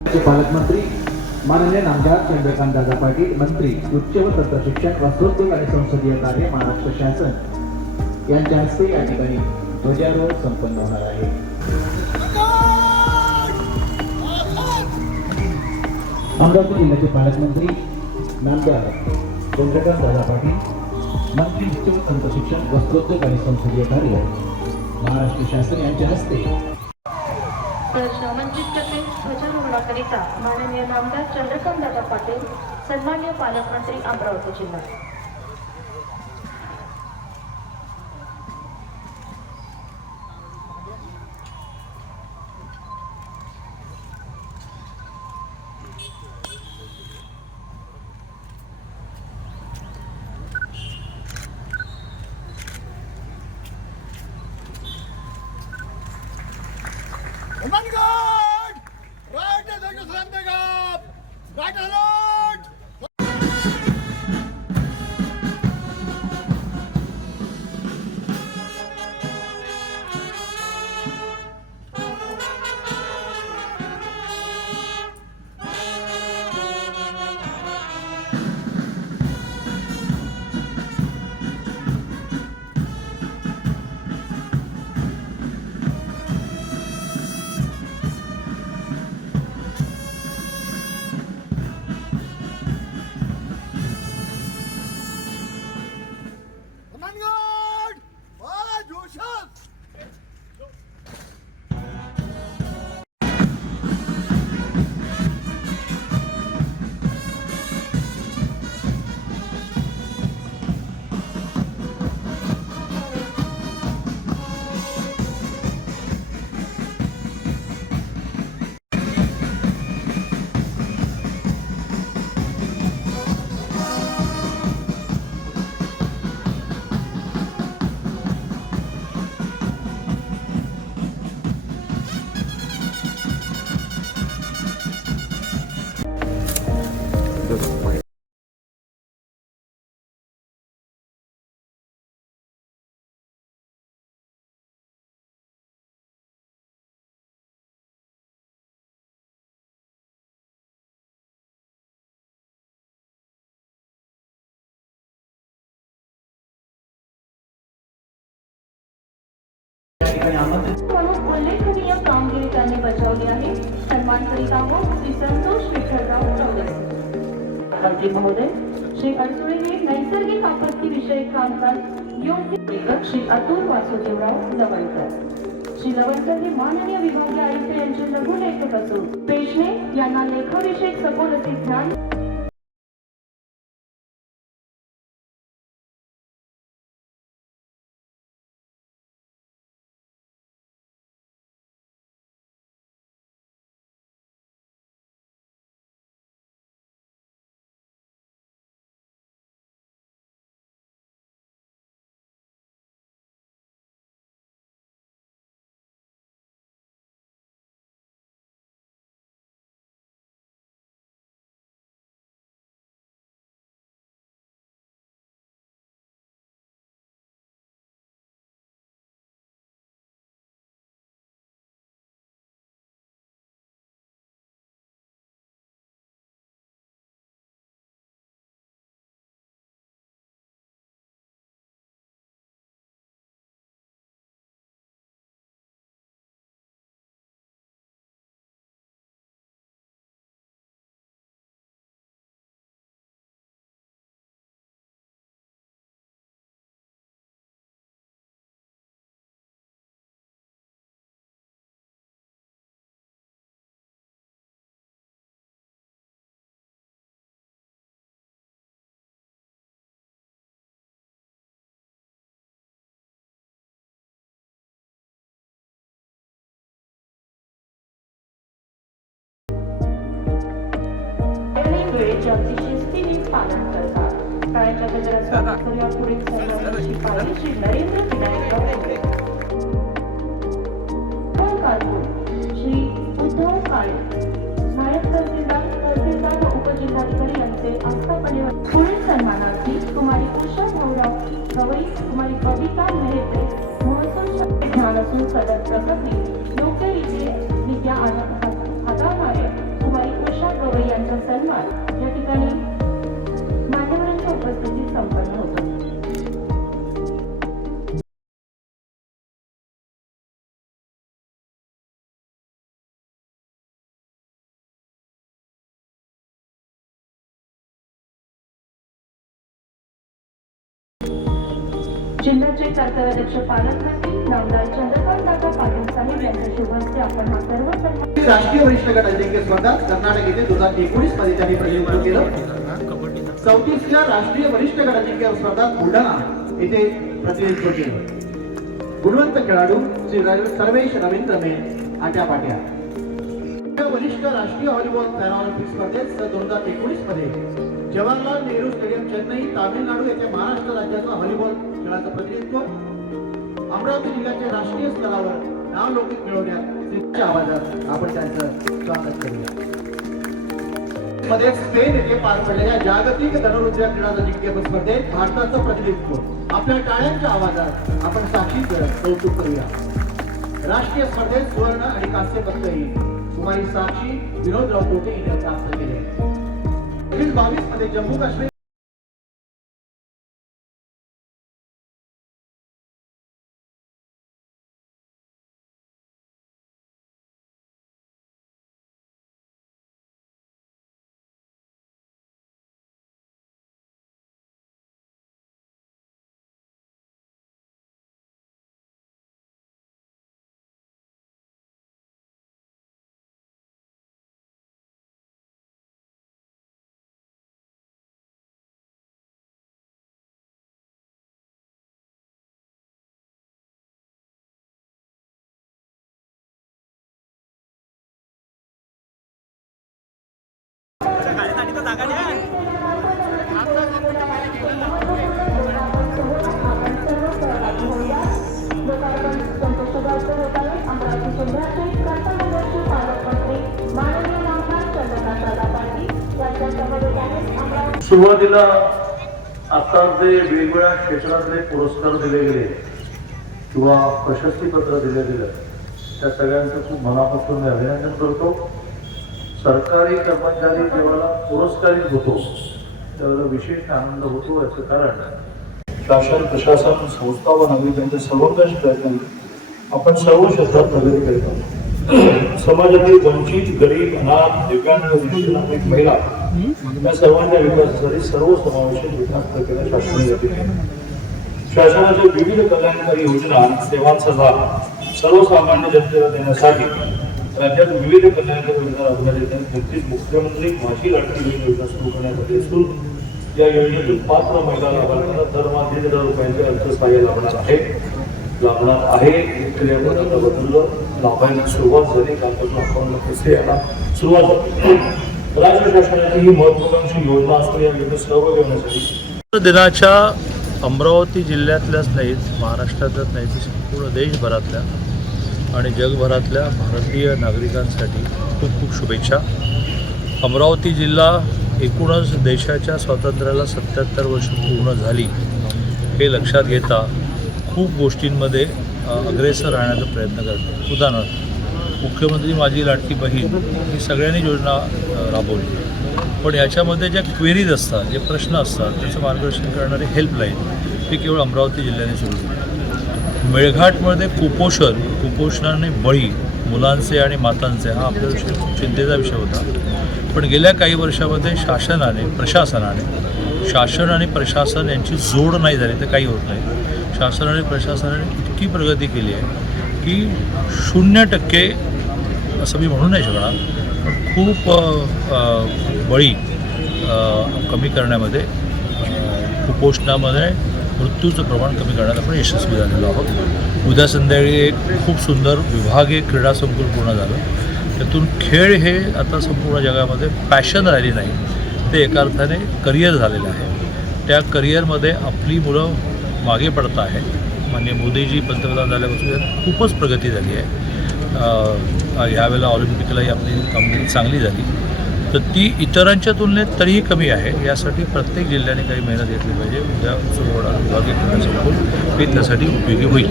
पालकमंत्री माननीय नामदार चंद्रकांत दादा पाटील, मंत्री उच्च व तंत्र शिक्षण, वस्त्रोद्योग आणि संसदीय कार्य, महाराष्ट्र शासन यांच्या हस्ते या ठिकाणी ध्वजारोहण संपन्न होणार आहे. अमरावती जिल्ह्याचे पालकमंत्री नामदार चंद्रकांत दादा पाटील, मंत्री उच्च व तंत्र शिक्षण, वस्त्रोद्योग आणि संसदीय कार्य, महाराष्ट्र शासन यांच्या हस्ते ध्वजारोहणाकरिता माननीय नामदार चंद्रकांत दादा पाटील, सन्मान्य पालकमंत्री अमरावती जिल्हा. म्हणून उल्लेखनीय कामगिरी त्यांनी बजावली आहे. सन्मान करीत आहोत श्री संतोष विठ्ठलराव चौधरी महोदय. श्री अडसुळे हे नैसर्गिक आपत्ती विषयक कामकाज योग्य लेखक श्री अतुल वासुदेवराव लवणकर. श्री लवणकर हे माननीय विभागीय आयुक्त यांचे लघुलेखक असून पेशणे यांना लेखाविषयक सखोल असे ज्ञान वेळेचे अतिशय शिस्तीने पालन करतात. टाळ्यांच्या गजरात पुढील सर्वांची पाहिजे श्री नरेंद्र विनायक श्री उद्धव काळे, नायब तहसीलदार व उपजिल्हाधिकारी यांचे आस्थापने. पुढील सन्मानार्थी कुमारी उषा भाऊराव गवई, कुमारी कविता मेहते, महसूल ज्ञान असून सदर प्रसंगी योग्य रीतीने विद्या हाताळणारे संवाद या ठिकाणी मान्यवरांच्या उपस्थितीत संपन्न होतो. जिल्ह्याचे कर्तव्याध्यक्ष पालकमंत्री नामदार चंद्रकांत दादा पाटील साहेब यांच्या शुभ हस्ते आपण हा सर्व सन्मान राष्ट्रीय वरिष्ठ गट अजिंक्य स्पर्धा कर्नाटक येथे 2019 मध्ये त्यांनी प्रतिनिधित्व केलं. 34व्या राष्ट्रीय वरिष्ठ गट अजिंक्य स्पर्धा बुलढाणा येथे प्रतिनिधित्व केलं. गुणवंत खेळाडू श्री सर्वेश रवींद्र मेन आट्यापाट्या. वरिष्ठ राष्ट्रीय व्हॉलीबॉल पॅराऑलिम्पिक स्पर्धेत 2019 मध्ये जवाहरलाल नेहरू स्टेडियम चेन्नई तामिळनाडू येथे महाराष्ट्र राज्याचा व्हॉलीबॉल खेळाचं प्रतिनिधित्व अमरावती जिल्ह्याच्या राष्ट्रीय स्तरावर नावलौकिक मिळवण्यात आवाजात आपण त्यांचं स्वागत करूया. मध्ये स्पेन येथे पार पडलेल्या जागतिक धनुर्विद्या क्रीडा अजिंक्यपद स्पर्धेत भारताचं प्रतिनिधित्व आपल्या टाळ्यांच्या आवाजात आपण साक्षीचं कौतुक करूया. राष्ट्रीय स्पर्धेत सुवर्ण आणि कांस्य पदकही कुमारी साक्षी विनोद रावतोटे यांनी प्राप्त केले. 2022 मध्ये जम्मू काश्मीर सुरुवातीला आता जे वेगवेगळ्या क्षेत्रातले पुरस्कार दिले गेले किंवा प्रशस्तीपत्र दिले गेले त्या सगळ्यांचं खूप मनापासून मी अभिनंदन करतो. सरकारी कर्मचारी जेव्हा पुरस्कारित होतो त्यावेळेला विशेष आनंद होतो. याचं कारण शासन प्रशासन संस्था व नागरिकांचे सर्वंकष प्रयत्न आपण सर्व क्षेत्रात प्रगती करीत आहोत. समाजातील वंचित गरीब अनाथ दिव्यांग ज्येष्ठ नागरिक महिला या सर्वांच्या विकासासाठी सर्वसमावेशक विकास प्रक्रिया शासनाने केली. शासनाच्या विविध कल्याणकारी योजना सेवांचा लाभ सर्वसामान्य जनतेला देण्यासाठी राज्यात विविध कल्याणकारी योजना राबवण्यात येत आहेत. नुकतीच मुख्यमंत्री माझी लाडकी बहीण योजना सुरू करण्यात आली असून या योजनेतून पात्र महिला लाभार्थ्यांना दरमहा 1,500 रुपयांचे अर्थसहाय्य लाभणार आहे. लाभांना सुरुवात झाली. कालपासून अकाउंटला पैसे यायला सुरुवात झाली. राज्य शासनाची ही महत्त्वाकांक्षी योजना असते. या योजनेत सहभागी होण्यासाठी दिनाच्या अमरावती जिल्ह्यातल्याच नाहीत, महाराष्ट्रातल्याच नाही, तर संपूर्ण देशभरातल्या आणि जगभरातल्या भारतीय नागरिकांसाठी खूप खूप शुभेच्छा. अमरावती जिल्हा एकूणच देशाच्या स्वातंत्र्याला 77 वर्ष पूर्ण झाली हे लक्षात घेता खूप गोष्टींमध्ये अग्रेसर राहण्याचा प्रयत्न करतो. उदाहरणार्थ मुख्यमंत्री माझी लाडकी बहीण ही सगळ्यांनी योजना राबवली, पण याच्यामध्ये ज्या क्वेरीज असतात, जे प्रश्न असतात, त्याचं मार्गदर्शन करणारी हेल्पलाईन ही केवळ अमरावती जिल्ह्याने सुरू केली. मेळघाटमध्ये कुपोषणाने बळी मुलांचे आणि मातांचे हा आपल्या विषय खूप चिंतेचा विषय होता. पण गेल्या काही वर्षामध्ये शासन आणि प्रशासन यांची जोड नाही झाली तर काही होत नाही. शासन आणि प्रशासनाने इतकी प्रगती केली आहे की 0% असं मी म्हणू नाही शकणार, पण खूप बळी कमी करण्यामध्ये, कुपोषणामध्ये मृत्यूचं प्रमाण कमी करण्यात आपण यशस्वी झालेलो आहोत. उद्या संध्याकाळी एक खूप सुंदर विभागीय क्रीडा संकुल पूर्ण झालं. त्यातून खेळ हे आता संपूर्ण जगामध्ये पॅशन राहिली नाही, ते एका अर्थाने करिअर झालेलं आहे. त्या करिअरमध्ये आपली मुलं मागे पडत आहेत. माननीय मोदीजी पंतप्रधान झाल्यापासून खूपच प्रगती झाली आहे. ह्यावेळेला ऑलिम्पिकलाही आपली कामगिरी चांगली झाली, तर ती इतरांच्या तुलनेत तरीही कमी आहे. यासाठी प्रत्येक जिल्ह्याने काही मेहनत घेतली पाहिजे. उद्या सुरू होणारा विभागीय क्रीडा संकुल हे त्यासाठी उपयोगी होईल.